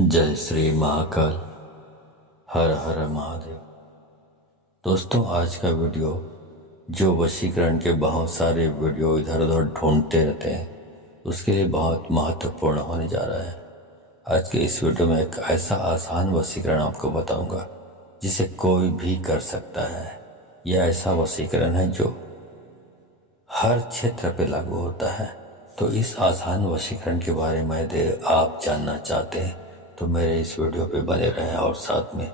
जय श्री महाकाल। हर हर महादेव। दोस्तों, आज का वीडियो जो वशीकरण के बहुत सारे वीडियो इधर उधर ढूंढते रहते हैं उसके लिए बहुत महत्वपूर्ण होने जा रहा है। आज के इस वीडियो में एक ऐसा आसान वशीकरण आपको बताऊंगा जिसे कोई भी कर सकता है। यह ऐसा वशीकरण है जो हर क्षेत्र पे लागू होता है। तो इस आसान वशीकरण के बारे में यदि आप जानना चाहते हैं तो मेरे इस वीडियो पे बने रहें, और साथ में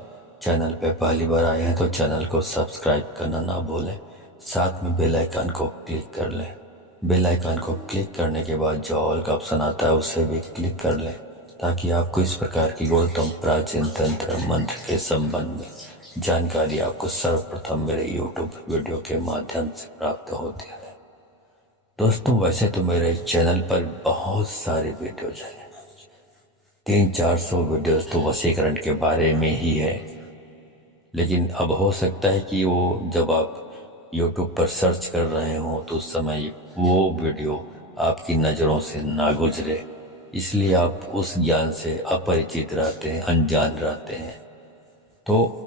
चैनल पे पहली बार आए हैं तो चैनल को सब्सक्राइब करना ना भूलें। साथ में बेल आइकन को क्लिक कर लें। बेल आइकन को क्लिक करने के बाद जो ऑल का ऑप्शन आता है उसे भी क्लिक कर लें, ताकि आपको इस प्रकार की गौतम प्राचीन तंत्र मंत्र के संबंध में जानकारी आपको सर्वप्रथम मेरे यूट्यूब वीडियो के माध्यम से प्राप्त होती है। दोस्तों, वैसे तो मेरे चैनल पर बहुत सारे वीडियोज हैं, 300-400 वीडियोस तो वशीकरण के बारे में ही है। लेकिन अब हो सकता है कि वो जब आप YouTube पर सर्च कर रहे हो तो उस समय वो वीडियो आपकी नज़रों से ना गुजरे, इसलिए आप उस ज्ञान से अपरिचित रहते हैं, अनजान रहते हैं। तो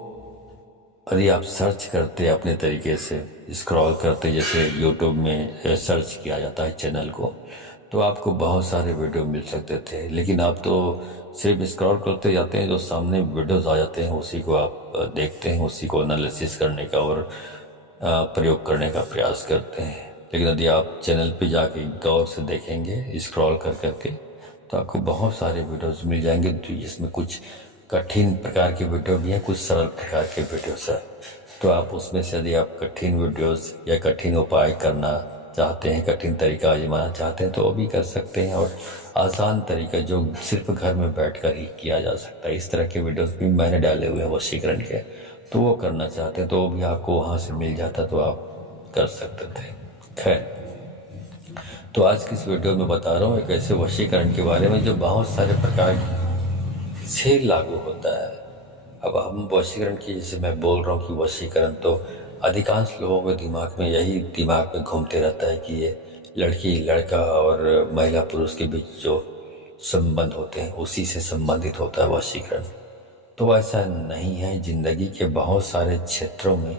यदि आप सर्च करते अपने तरीके से स्क्रॉल करते, जैसे YouTube में सर्च किया जाता है चैनल को, तो आपको बहुत सारे वीडियो मिल सकते थे। लेकिन आप तो सिर्फ स्क्रॉल करते जाते हैं, जो सामने वीडियोस आ जाते हैं उसी को आप देखते हैं, उसी को एनालिसिस करने का और प्रयोग करने का प्रयास करते हैं। लेकिन यदि आप चैनल पे जाके गौर से देखेंगे स्क्रॉल कर करके, तो आपको बहुत सारे वीडियोस मिल जाएंगे, जिसमें कुछ कठिन प्रकार के वीडियो भी हैं, कुछ सरल प्रकार के वीडियोस हैं। तो आप उसमें से यदि आप कठिन वीडियोस या कठिन उपाय करना चाहते हैं, कठिन तरीका आजमाना चाहते हैं तो वो भी कर सकते हैं, और आसान तरीका जो सिर्फ घर में बैठकर ही किया जा सकता है, इस तरह के वीडियोस भी मैंने डाले हुए हैं वशीकरण के। तो वो करना चाहते हैं तो वो भी आपको वहाँ से मिल जाता, तो आप कर सकते थे। खैर, तो आज की इस वीडियो में बता रहा हूँ एक ऐसे वशीकरण के बारे में जो बहुत सारे प्रकार से लागू होता है। अब हम वशीकरण की, जैसे मैं बोल रहा हूँ कि वशीकरण, तो अधिकांश लोगों के दिमाग में यही दिमाग में घूमते रहता है कि ये लड़की लड़का और महिला पुरुष के बीच जो संबंध होते हैं उसी से संबंधित होता है वशीकरण। तो ऐसा नहीं है। जिंदगी के बहुत सारे क्षेत्रों में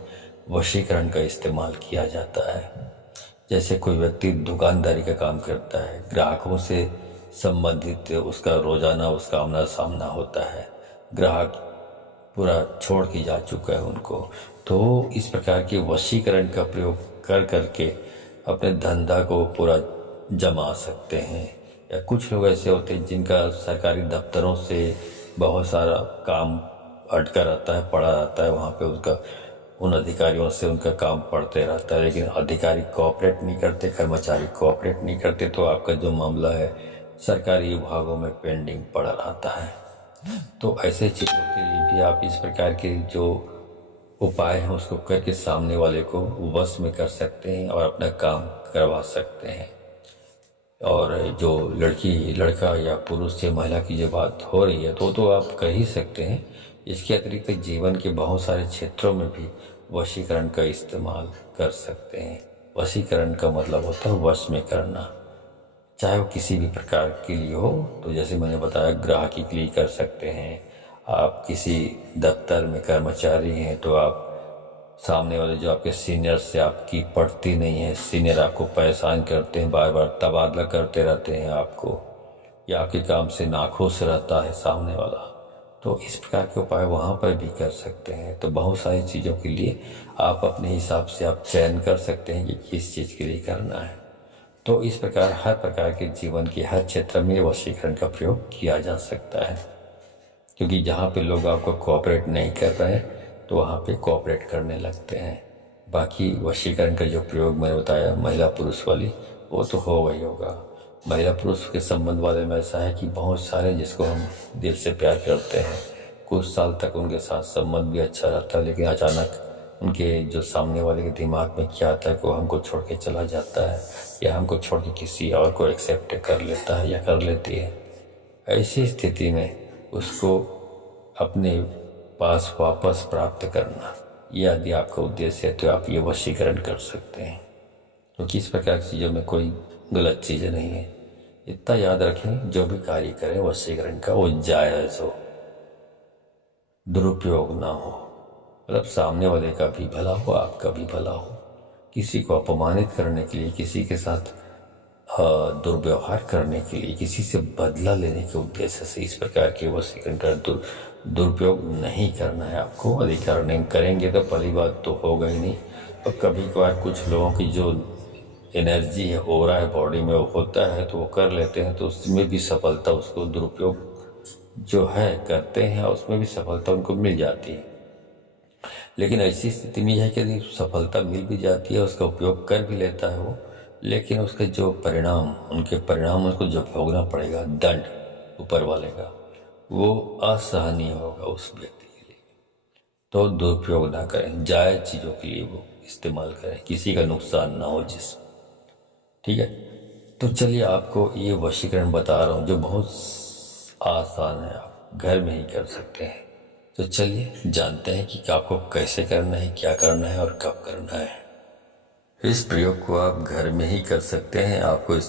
वशीकरण का इस्तेमाल किया जाता है। जैसे कोई व्यक्ति दुकानदारी का काम करता है, ग्राहकों से संबंधित उसका रोजाना उसका आमना सामना होता है, ग्राहक पूरा छोड़ के जा चुका है उनको, तो इस प्रकार के वशीकरण का प्रयोग कर करके अपने धंधा को पूरा जमा सकते हैं। या कुछ लोग ऐसे होते हैं जिनका सरकारी दफ्तरों से बहुत सारा काम अटका रहता है, पड़ा रहता है, वहाँ पे उसका उन अधिकारियों से उनका काम पड़ते रहता है, लेकिन अधिकारी कोऑपरेट नहीं करते, कर्मचारी कोऑपरेट नहीं करते, तो आपका जो मामला है सरकारी विभागों में पेंडिंग पड़ा रहता है। तो ऐसे चीज़ों के लिए भी आप इस प्रकार के जो उपाय हैं उसको करके सामने वाले को वश में कर सकते हैं और अपना काम करवा सकते हैं। और जो लड़की लड़का या पुरुष या महिला की जो बात हो रही है तो आप कह ही सकते हैं। इसके अतिरिक्त जीवन के बहुत सारे क्षेत्रों में भी वशीकरण का इस्तेमाल कर सकते हैं। वशीकरण का मतलब होता है वश में करना, चाहे वो किसी भी प्रकार के लिए हो। तो जैसे मैंने बताया, ग्राहकी के लिए कर सकते हैं। आप किसी दफ्तर में कर्मचारी हैं तो आप सामने वाले जो आपके सीनियर से आपकी पड़ती नहीं है, सीनियर आपको परेशान करते हैं, बार बार तबादला करते रहते हैं आपको, या आपके काम से नाखुश रहता है सामने वाला, तो इस प्रकार के उपाय वहाँ पर भी कर सकते हैं। तो बहुत सारी चीज़ों के लिए आप अपने हिसाब से आप चयन कर सकते हैं कि किस चीज़ के लिए करना है। तो इस प्रकार हर प्रकार के जीवन के हर क्षेत्र में वशीकरण का प्रयोग किया जा सकता है, क्योंकि जहाँ पे लोग आपको कोऑपरेट नहीं कर रहे हैं तो वहाँ पे कोऑपरेट करने लगते हैं। बाकी वशीकरण का जो प्रयोग मैंने बताया महिला पुरुष वाली, वो तो होगा ही होगा। महिला पुरुष के संबंध वाले में ऐसा है कि बहुत सारे जिसको हम दिल से प्यार करते हैं, कुछ साल तक उनके साथ संबंध भी अच्छा रहता है, लेकिन अचानक उनके जो सामने वाले के दिमाग में क्या आता है कि वो हमको छोड़ के चला जाता है, या हमको छोड़ के किसी और को एक्सेप्ट कर लेता है या कर लेती है। ऐसी स्थिति में उसको अपने पास वापस प्राप्त करना, यदि आपका उद्देश्य है तो आप ये वशीकरण कर सकते हैं। क्योंकि इस प्रकार की चीज़ों में कोई गलत चीज़ नहीं है। इतना याद रखें, जो भी कार्य करें वशीकरण का वो जायज़ हो, दुरुपयोग ना हो, मतलब सामने वाले का भी भला हो, आपका भी भला हो। किसी को अपमानित करने के लिए, किसी के साथ दुर्व्यवहार करने के लिए, किसी से बदला लेने के उद्देश्य से इस प्रकार के वशीकरण का दुरुपयोग नहीं करना है आपको। अधिकार नहीं करेंगे तो पहली बात तो होगा ही नहीं। और कभी कभार कुछ लोगों की जो एनर्जी है, ओरा है बॉडी में, वो होता है तो वो कर लेते हैं, तो उसमें भी सफलता, उसको दुरुपयोग जो है करते हैं, उसमें भी सफलता उनको मिल जाती है। लेकिन ऐसी स्थिति में यह है कि यदि सफलता मिल भी जाती है, उसका उपयोग कर भी लेता है वो, लेकिन उसके जो परिणाम, उनके परिणाम उसको जो भोगना पड़ेगा, दंड ऊपर वाले का, वो असहनीय होगा उस व्यक्ति के लिए। तो दुरुपयोग ना करें, जायज़ चीज़ों के लिए वो इस्तेमाल करें, किसी का नुकसान ना हो जिसमें। ठीक है, तो चलिए आपको ये वशीकरण बता रहा हूँ जो बहुत आसान है, आप घर में ही कर सकते हैं। तो चलिए जानते हैं कि आपको कैसे करना है, क्या करना है और कब करना है। इस प्रयोग को आप घर में ही कर सकते हैं। आपको इस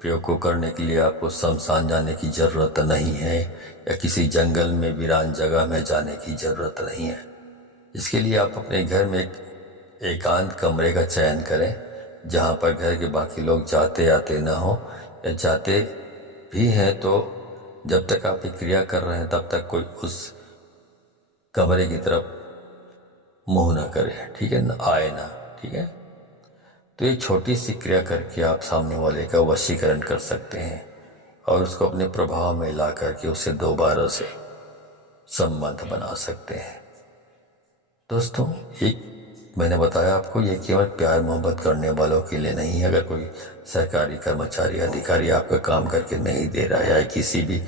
प्रयोग को करने के लिए आपको शमशान जाने की ज़रूरत नहीं है, या किसी जंगल में वीरान जगह में जाने की ज़रूरत नहीं है। इसके लिए आप अपने घर में एक एकांत कमरे का चयन करें, जहाँ पर घर के बाकी लोग जाते आते ना हो, या जाते भी हैं तो जब तक आप ये क्रिया कर रहे हैं तब तक कोई उस कमरे की तरफ मुंह ना करे, ठीक है ना, आए ना। ठीक है, तो ये छोटी सी क्रिया करके आप सामने वाले का वशीकरण कर सकते हैं और उसको अपने प्रभाव में ला करके उससे दोबारा से संबंध बना सकते हैं। दोस्तों, एक मैंने बताया आपको, ये केवल प्यार मोहब्बत करने वालों के लिए नहीं है। अगर कोई सरकारी कर्मचारी अधिकारी आपका काम करके नहीं दे रहा है, या किसी भी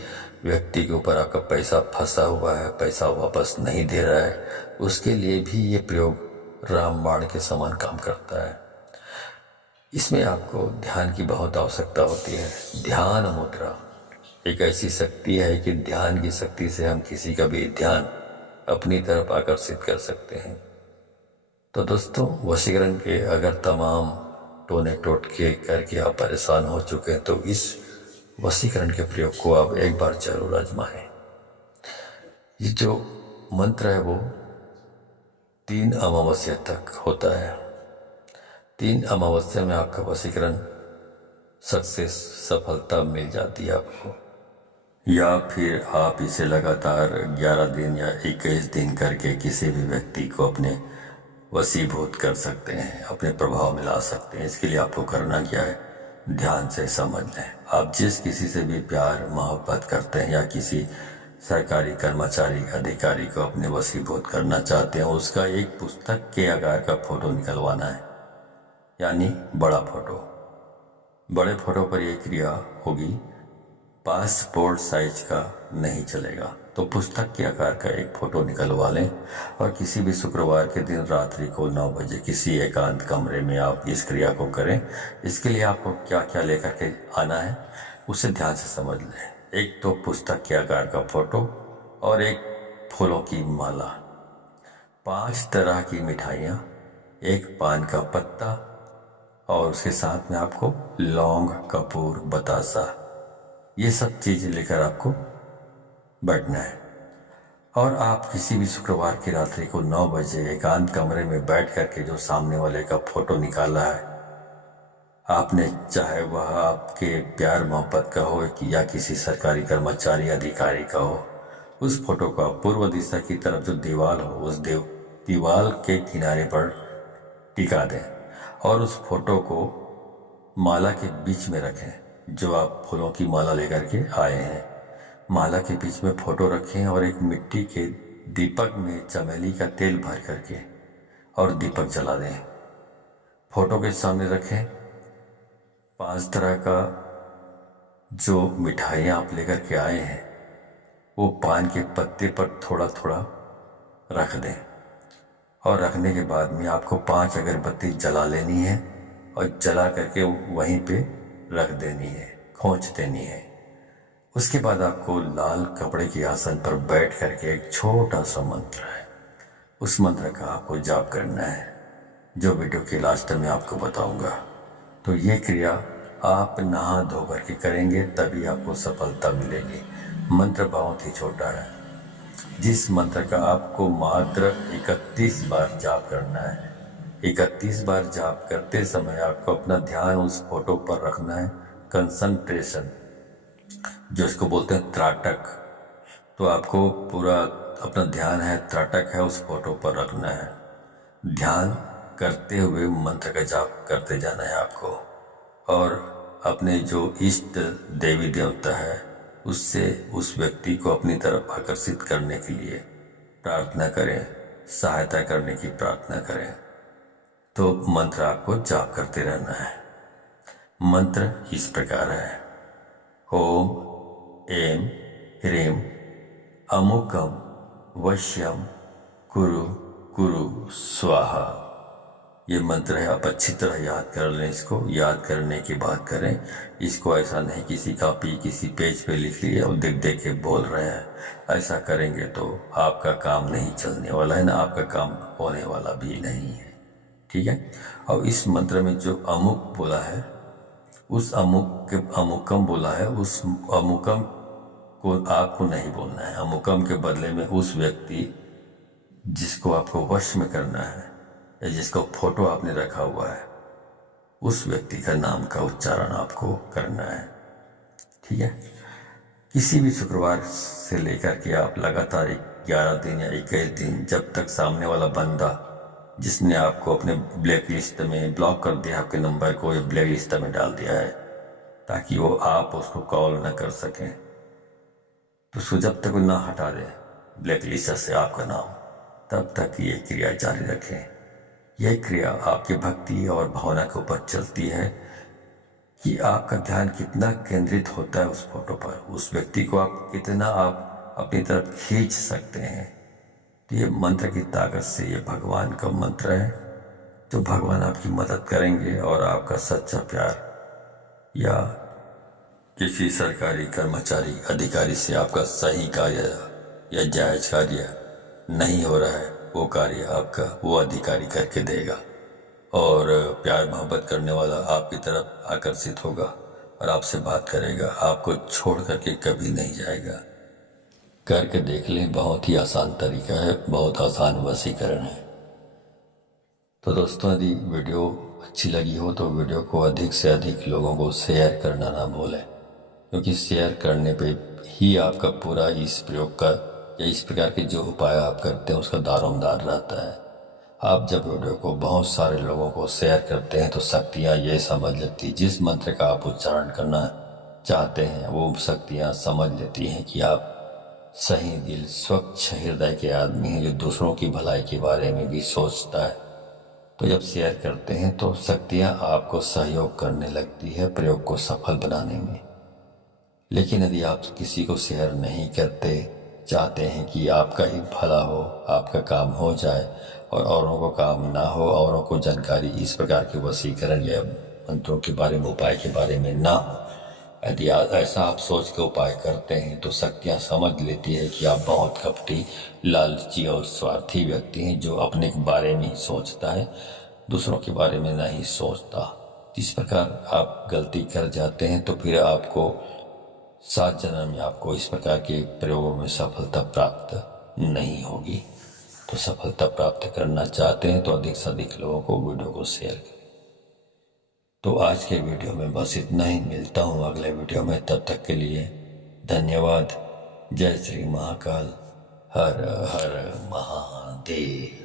व्यक्ति के ऊपर आपका पैसा फंसा हुआ है, पैसा वापस नहीं दे रहा है, उसके लिए भी ये प्रयोग रामबाण के समान काम करता है। इसमें आपको ध्यान की बहुत आवश्यकता होती है। ध्यान मुद्रा एक ऐसी शक्ति है कि ध्यान की शक्ति से हम किसी का भी ध्यान अपनी तरफ आकर्षित कर सकते हैं। तो दोस्तों, वशीकरण के अगर तमाम टोने टोटके करके आप परेशान हो चुके हैं, तो इस वशीकरण के प्रयोग को आप एक बार जरूर आजमाएं। ये जो मंत्र है वो 3 अमावस्या तक होता है। 3 अमावस्या में आपका वशीकरण सक्सेस, सफलता मिल जाती है आपको। या फिर आप इसे लगातार 11 दिन या 21 दिन करके किसी भी व्यक्ति को अपने वशीभूत कर सकते हैं, अपने प्रभाव में ला सकते हैं। इसके लिए आपको करना क्या है, ध्यान से समझ लें। आप जिस किसी से भी प्यार मोहब्बत करते हैं, या किसी सरकारी कर्मचारी अधिकारी को अपने वशीभूत करना चाहते हैं, उसका एक पुस्तक के आकार का फोटो निकलवाना है, यानी बड़ा फोटो। बड़े फोटो पर यह क्रिया होगी, पासपोर्ट साइज का नहीं चलेगा। तो पुस्तक के आकार का एक फोटो निकलवा लें और किसी भी शुक्रवार के दिन रात्रि को 9 बजे किसी एकांत कमरे में आप इस क्रिया को करें। इसके लिए आपको क्या क्या लेकर के आना है उसे ध्यान से समझ लें। एक तो पुस्तक के आकार का फोटो और एक फूलों की माला, 5 तरह की मिठाइयाँ, एक पान का पत्ता, और उसके साथ में आपको लौंग, कपूर, बतासा, ये सब चीज़ें लेकर आपको बैठना है। और आप किसी भी शुक्रवार की रात्रि को 9 बजे एकांत कमरे में बैठ करके जो सामने वाले का फोटो निकाला है आपने, चाहे वह आपके प्यार मोहब्बत का हो या किसी सरकारी कर्मचारी अधिकारी का हो, उस फोटो का पूर्व दिशा की तरफ जो दीवार हो, उस दीवार के किनारे पर टिका दें और उस फोटो को माला के बीच में रखें। जो आप फूलों की माला लेकर के आए हैं, माला के बीच में फोटो रखें और एक मिट्टी के दीपक में चमेली का तेल भर करके और दीपक जला दें। फोटो के सामने रखें। 5 तरह का जो मिठाइयाँ आप लेकर के आए हैं वो पान के पत्ते पर थोड़ा थोड़ा रख दें, और रखने के बाद में आपको 5 अगरबत्ती जला लेनी है और जला करके वहीं पे रख देनी है, खोंच देनी है। उसके बाद आपको लाल कपड़े के आसन पर बैठ करके एक छोटा सा मंत्र है, उस मंत्र का आपको जाप करना है, जो वीडियो के लास्ट में आपको बताऊंगा। तो ये क्रिया आप नहा धो करके करेंगे तभी आपको सफलता मिलेगी। मंत्र बहुत ही छोटा है, जिस मंत्र का आपको मात्र 31 बार जाप करना है। 31 बार जाप करते समय आपको अपना ध्यान उस फोटो पर रखना है। कंसंट्रेशन, जो इसको बोलते हैं त्राटक, तो आपको पूरा अपना ध्यान है, त्राटक है, उस फोटो पर रखना है। ध्यान करते हुए मंत्र का जाप करते जाना है आपको, और अपने जो इष्ट देवी देवता है उससे उस व्यक्ति को अपनी तरफ आकर्षित करने के लिए प्रार्थना करें, सहायता करने की प्रार्थना करें। तो मंत्र आपको जाप करते रहना है। मंत्र इस प्रकार है: ओम ऐं ह्रीं अमुकम वश्यम कुरु कुरु स्वाहा। ये मंत्र है, आप अच्छी तरह याद कर लें। इसको याद करने की बात करें। इसको ऐसा नहीं किसी कॉपी किसी पेज पे लिख लिए और देख देख के बोल रहे हैं। ऐसा करेंगे तो आपका काम नहीं चलने वाला है ना, आपका काम होने वाला भी नहीं है। ठीक है। और इस मंत्र में जो अमुक बोला है, उस अमुकम बोला है, उस अमुकम को आपको नहीं बोलना है। अमुकम के बदले में उस व्यक्ति जिसको आपको वश में करना है या जिसको फोटो आपने रखा हुआ है, उस व्यक्ति का नाम का उच्चारण आपको करना है। ठीक है। किसी भी शुक्रवार से लेकर के आप लगातार 11 दिन या 21 दिन, जब तक सामने वाला बंदा जिसने आपको अपने ब्लैक लिस्ट में ब्लॉक कर दिया, आपके नंबर को या ब्लैक लिस्ट में डाल दिया है ताकि वो आप उसको कॉल न कर सकें, तो उसको जब तक वो ना हटा दे ब्लैक लिस्ट से आपका नाम, तब तक ये क्रिया जारी रखें। यह क्रिया आपकी भक्ति और भावना के ऊपर चलती है कि आपका ध्यान कितना केंद्रित होता है उस फोटो पर, उस व्यक्ति को आप कितना आप अपनी तरफ खींच सकते हैं। तो ये मंत्र की ताकत से, ये भगवान का मंत्र है, तो भगवान आपकी मदद करेंगे और आपका सच्चा प्यार या किसी सरकारी कर्मचारी अधिकारी से आपका सही कार्य या जायज कार्य नहीं हो रहा है, वो कार्य आपका वो अधिकारी करके देगा और प्यार मोहब्बत करने वाला आपकी तरफ आकर्षित होगा और आपसे बात करेगा, आपको छोड़ करके कभी नहीं जाएगा। करके देख लें, बहुत ही आसान तरीका है, बहुत आसान वशीकरण है। तो दोस्तों, यदि वीडियो अच्छी लगी हो तो वीडियो को अधिक से अधिक लोगों को शेयर करना ना भूलें, क्योंकि शेयर करने पे ही आपका पूरा इस प्रयोग का या इस प्रकार के जो उपाय आप करते हैं उसका दारोमदार रहता है। आप जब वीडियो को बहुत सारे लोगों को शेयर करते हैं तो शक्तियाँ ये समझ लेती, जिस मंत्र का आप उच्चारण करना चाहते हैं वो शक्तियाँ समझ लेती हैं कि आप सही दिल स्वच्छ हृदय के आदमी हैं, जो दूसरों की भलाई के बारे में भी सोचता है। तो जब शेयर करते हैं तो शक्तियाँ आपको सहयोग करने लगती है प्रयोग को सफल बनाने में। लेकिन यदि आप किसी को शेयर नहीं करते, चाहते हैं कि आपका ही भला हो, आपका काम हो जाए और औरों को काम ना हो, औरों को जानकारी इस प्रकार के वशीकरण या मंत्रों के बारे में, उपाय के बारे में ना हो, यदि ऐसा आप सोच के उपाय करते हैं तो शक्तियाँ समझ लेती है कि आप बहुत कपटी, लालची और स्वार्थी व्यक्ति हैं, जो अपने के बारे में ही सोचता है, दूसरों के बारे में नहीं सोचता। इस प्रकार आप गलती कर जाते हैं तो फिर आपको 7 जन्म में आपको इस प्रकार के प्रयोगों में सफलता प्राप्त नहीं होगी। तो सफलता प्राप्त करना चाहते हैं तो अधिक से अधिक लोगों को वीडियो को शेयर करें। तो आज के वीडियो में बस इतना ही, मिलता हूँ अगले वीडियो में, तब तक के लिए धन्यवाद। जय श्री महाकाल, हर हर महादेव।